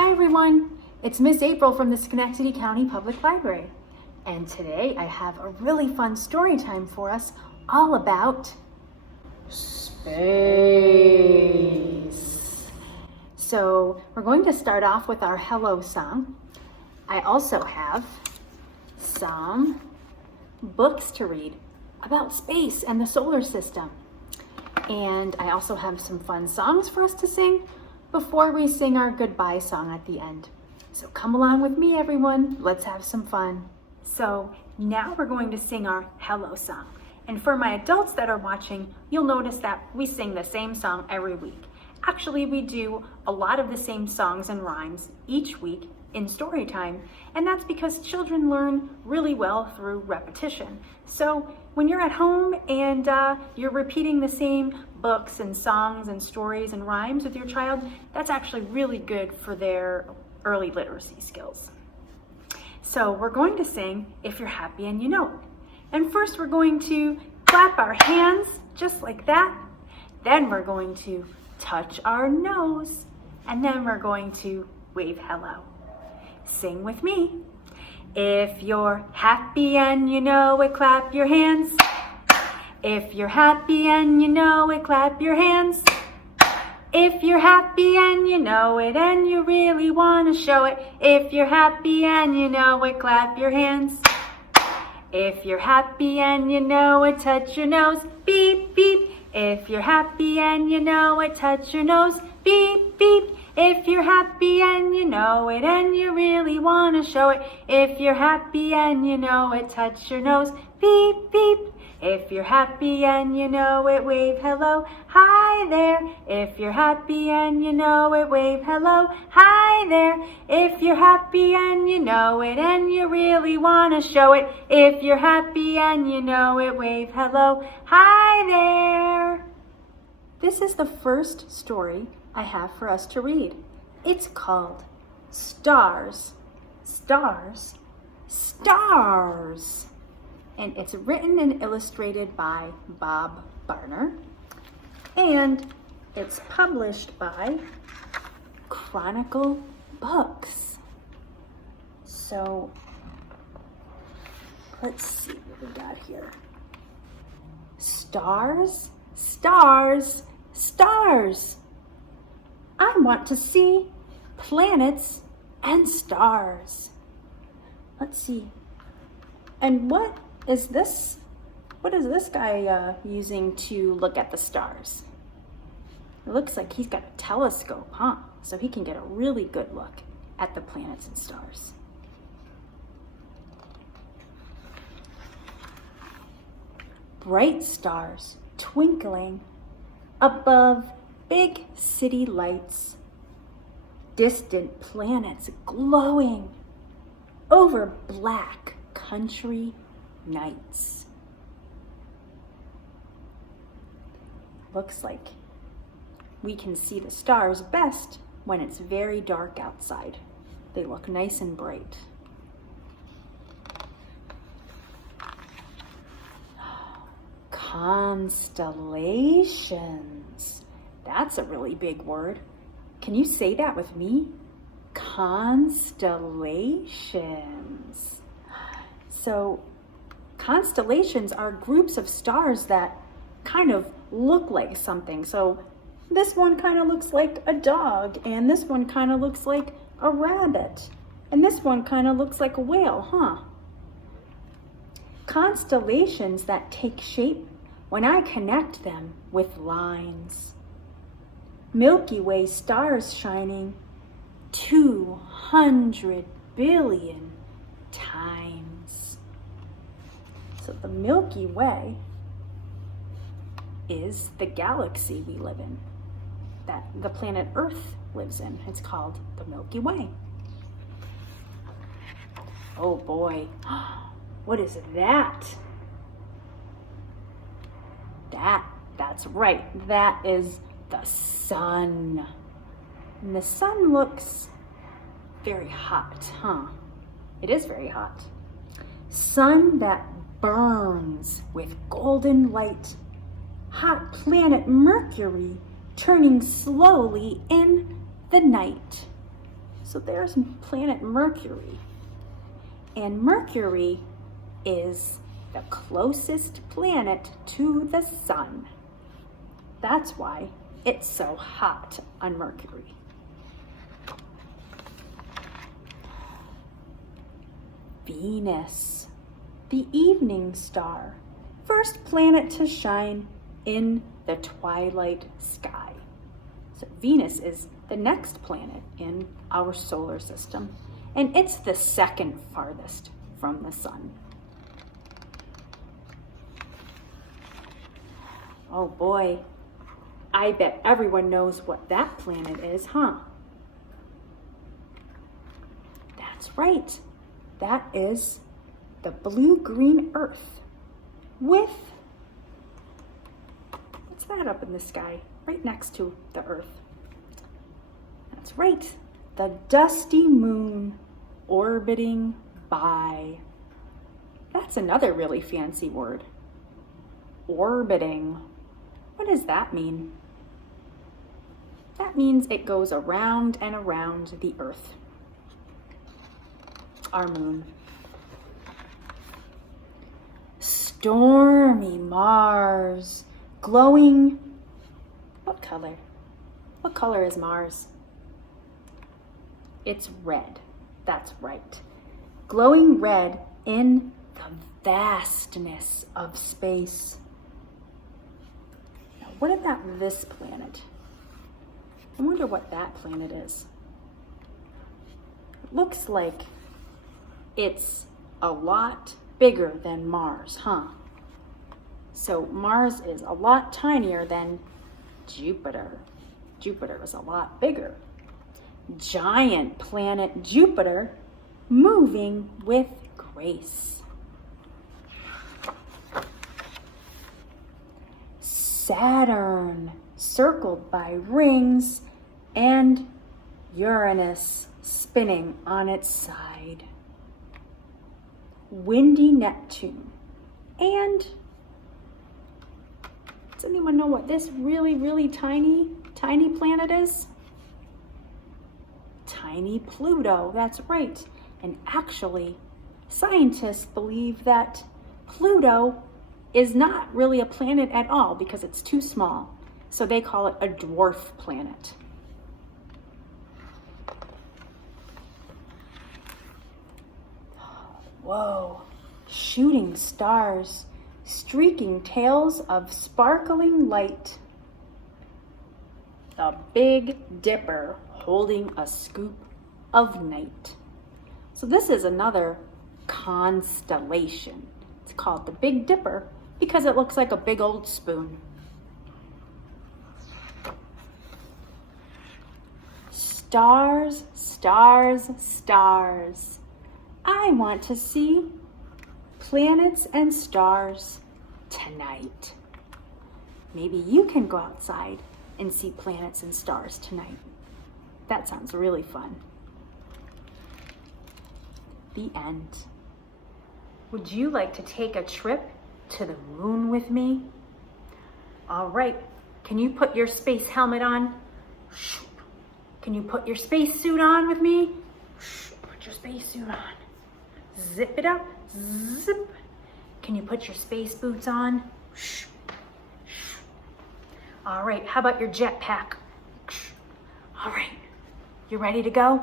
Hi everyone, it's Miss April from the Schenectady County Public Library. And today I have a really fun story time for us all about space. So we're going to start off with our hello song. I also have some books to read about space and the solar system. And I also have some fun songs for us to sing before we sing our goodbye song at the end. So come along with me, everyone. Let's have some fun. So now we're going to sing our hello song. And for my adults that are watching, you'll notice that we sing the same song every week. Actually, we do a lot of the same songs and rhymes each week in story time, and that's because children learn really well through repetition. So when you're at home and you're repeating the same books and songs and stories and rhymes with your child, that's actually really good for their early literacy skills. So we're going to sing If You're Happy and You Know It. And first we're going to clap our hands just like that. Then we're going to touch our nose, and then we're going to wave hello. Sing with me. If you're happy and you know it, clap your hands. If you're happy and you know it, clap your hands. If you're happy and you know it and you really want to show it, if you're happy and you know it, clap your hands. If you're happy and you know it, touch your nose, beep, beep. If you're happy and you know it, touch your nose, beep, beep. If you're happy and you know it and you really want to show it, if you're happy and you know it, touch your nose, beep, beep. If you're happy and you know it, wave hello, hi there. If you're happy and you know it, wave hello, hi there. If you're happy and you know it and you really want to show it, if you're happy and you know it, wave hello, hi there. This is the first story I have for us to read. It's called Stars, Stars, Stars. And it's written and illustrated by Bob Barner. And it's published by Chronicle Books. So let's see what we got here. Stars, stars, stars. I want to see planets and stars. Let's see. And what is this guy using to look at the stars? It looks like he's got a telescope, huh? So he can get a really good look at the planets and stars. Bright stars twinkling above big city lights. Distant planets glowing over black country nights. Looks like we can see the stars best when it's very dark outside. They look nice and bright. Constellations. That's a really big word. Can you say that with me? Constellations. So constellations are groups of stars that kind of look like something. So this one kind of looks like a dog, and this one kind of looks like a rabbit, and this one kind of looks like a whale, huh? Constellations that take shape when I connect them with lines. Milky Way stars shining 200 billion times. So the Milky Way is the galaxy we live in, that the planet Earth lives in. It's called the Milky Way. Oh boy, what is that? That's right, that is the sun. And the sun looks very hot, huh? It is very hot. Sun that burns with golden light. Hot planet Mercury turning slowly in the night. So there's planet Mercury. And Mercury is the closest planet to the sun. That's why it's so hot on Mercury. Venus, the evening star, first planet to shine in the twilight sky. So Venus is the next planet in our solar system, and it's the second farthest from the sun. Oh boy, I bet everyone knows what that planet is, huh? That's right. That is the blue-green Earth with, what's that up in the sky right next to the Earth? That's right, the dusty moon orbiting by. That's another really fancy word. Orbiting. What does that mean? That means it goes around and around the Earth, our moon. Stormy Mars, glowing. What color? What color is Mars? It's red. That's right. Glowing red in the vastness of space. Now, what about this planet? I wonder what that planet is. It looks like it's a lot bigger than Mars, huh? So Mars is a lot tinier than Jupiter. Jupiter is a lot bigger. Giant planet Jupiter moving with grace. Saturn, circled by rings, and Uranus spinning on its side. Windy Neptune. And does anyone know what this really, really tiny planet is? Tiny Pluto, that's right. And actually, scientists believe that Pluto is not really a planet at all because it's too small. So they call it a dwarf planet. Whoa, shooting stars, streaking tails of sparkling light. The Big Dipper holding a scoop of night. So this is another constellation. It's called the Big Dipper because it looks like a big old spoon. Stars, stars, stars. I want to see planets and stars tonight. Maybe you can go outside and see planets and stars tonight. That sounds really fun. The end. Would you like to take a trip to the moon with me? All right, can you put your space helmet on? Can you put your space suit on with me? Put your space suit on. Zip it up, zip. Can you put your space boots on? All right, how about your jetpack? All right, you ready to go?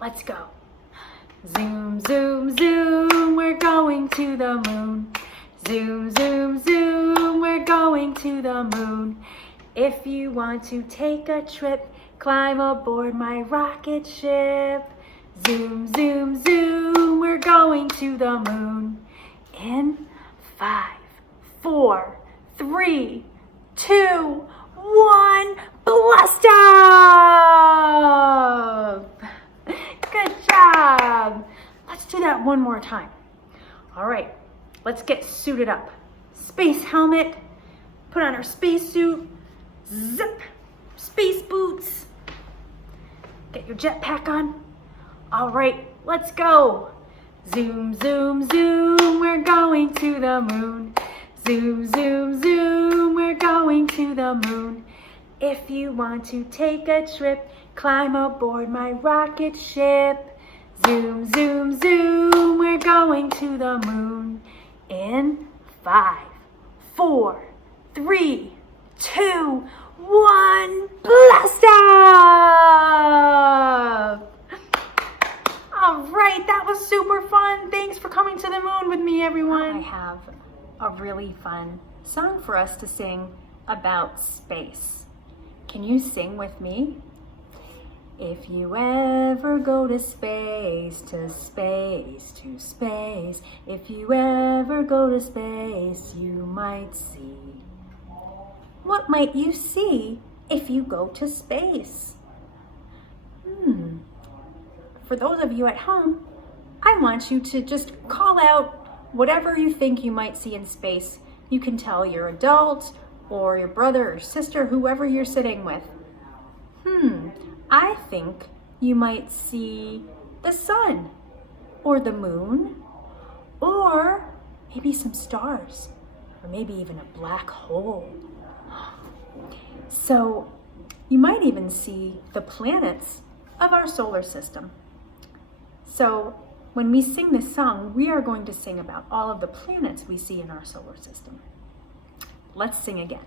Let's go. Zoom, zoom, zoom, we're going to the moon. Zoom, zoom, zoom, we're going to the moon. If you want to take a trip, climb aboard my rocket ship. Zoom, zoom, zoom, we're going to the moon. In 5, 4, 3, 2, 1, blast off! Good job. Let's do that one more time. All right, let's get suited up. Space helmet, put on our space suit, zip, space boots. Get your jetpack on. All right, let's go. Zoom, zoom, zoom, we're going to the moon. Zoom, zoom, zoom, we're going to the moon. If you want to take a trip, climb aboard my rocket ship. Zoom, zoom, zoom, we're going to the moon. In 5, 4, 3, 2, 1, blast off! All right, that was super fun. Thanks for coming to the moon with me, everyone. I have a really fun song for us to sing about space. Can you sing with me? If you ever go to space, to space, to space, if you ever go to space, you might see. What might you see if you go to space? For those of you at home, I want you to just call out whatever you think you might see in space. You can tell your adult or your brother or sister, whoever you're sitting with. I think you might see the sun or the moon or maybe some stars or maybe even a black hole. So you might even see the planets of our solar system. So when we sing this song, we are going to sing about all of the planets we see in our solar system. Let's sing again.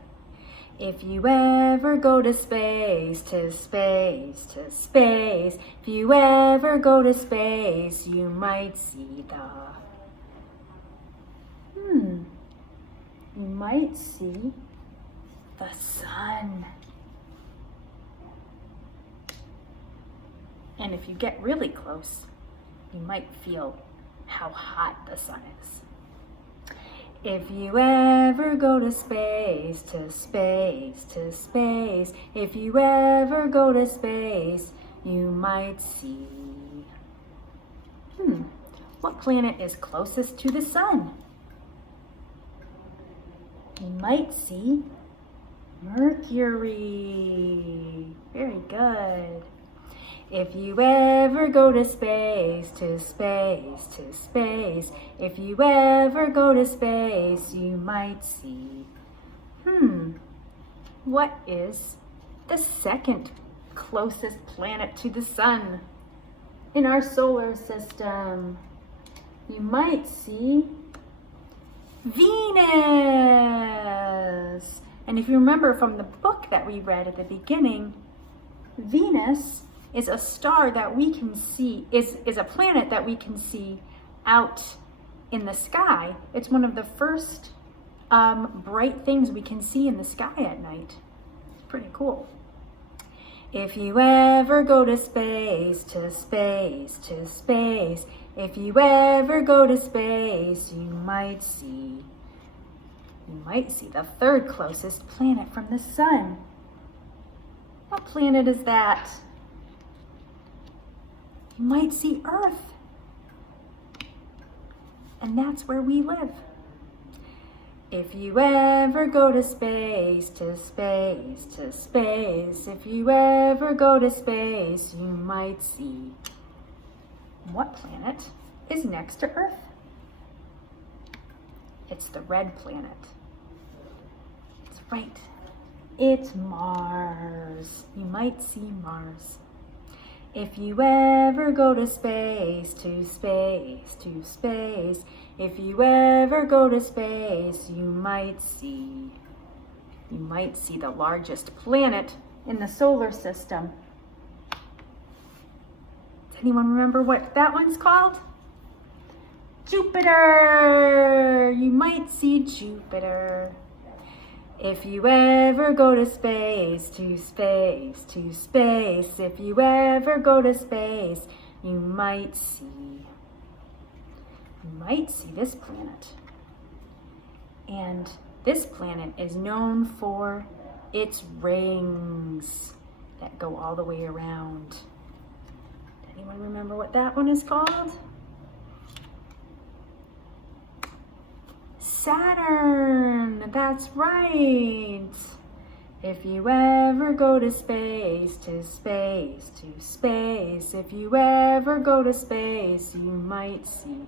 If you ever go to space, to space, to space, if you ever go to space, you might see you might see the sun. And if you get really close, you might feel how hot the sun is. If you ever go to space, to space, to space, if you ever go to space, you might see. What planet is closest to the sun? You might see Mercury. Very good. If you ever go to space, to space, to space, if you ever go to space, you might see. What is the second closest planet to the sun in our solar system? You might see Venus. And if you remember from the book that we read at the beginning, Venus is a star that we can see, is a planet that we can see out in the sky. It's one of the first bright things we can see in the sky at night. It's pretty cool. If you ever go to space, to space, to space, if you ever go to space, you might see the third closest planet from the sun. What planet is that? You might see Earth. And that's where we live. If you ever go to space, to space, to space, if you ever go to space, you might see. What planet is next to Earth? It's the red planet. That's right. It's Mars. You might see Mars. If you ever go to space, to space, to space, if you ever go to space, you might see the largest planet in the solar system. Does anyone remember what that one's called? Jupiter! You might see Jupiter. If you ever go to space, to space, to space, if you ever go to space, you might see this planet. And this planet is known for its rings that go all the way around. Does anyone remember what that one is called? Saturn, that's right. If you ever go to space, to space, to space, if you ever go to space, you might see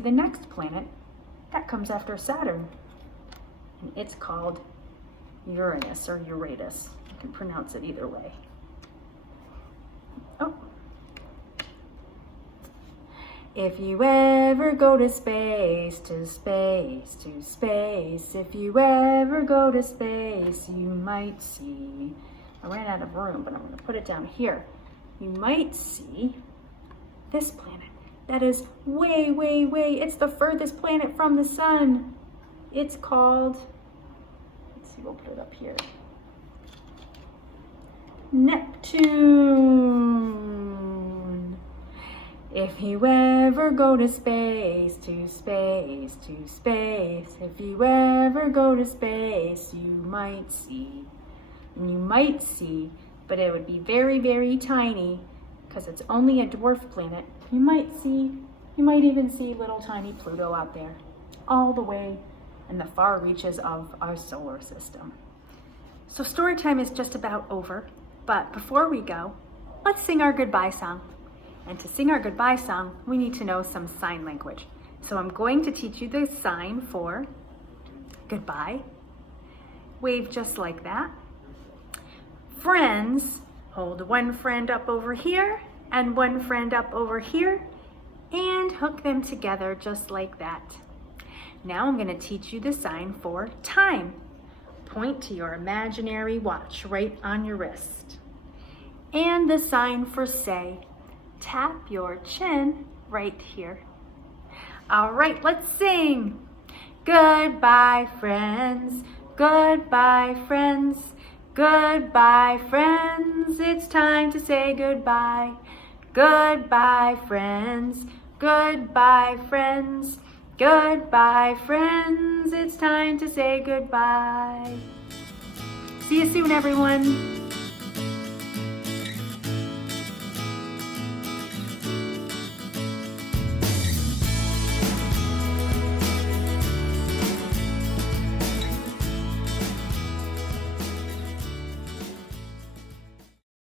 the next planet that comes after Saturn. And it's called Uranus or Uratus. You can pronounce it either way. Oh. If you ever go to space, to space, to space, if you ever go to space, you might see, I ran out of room, but I'm going to put it down here. You might see this planet. That is way, way, way, it's the furthest planet from the sun. It's called, let's see, we'll put it up here. Neptune. If you ever go to space, to space, to space, if you ever go to space, you might see, and you might see, but it would be very, very tiny because it's only a dwarf planet. You might even see little tiny Pluto out there, all the way in the far reaches of our solar system. So story time is just about over, but before we go, let's sing our goodbye song. And to sing our goodbye song, we need to know some sign language. So I'm going to teach you the sign for goodbye. Wave just like that. Friends, hold one friend up over here and one friend up over here and hook them together just like that. Now I'm going to teach you the sign for time. Point to your imaginary watch right on your wrist. And the sign for say. Tap your chin right here. All right, let's sing. Goodbye, friends. Goodbye, friends. Goodbye, friends. It's time to say goodbye. Goodbye, friends. Goodbye, friends. Goodbye, friends. It's time to say goodbye. See you soon, everyone.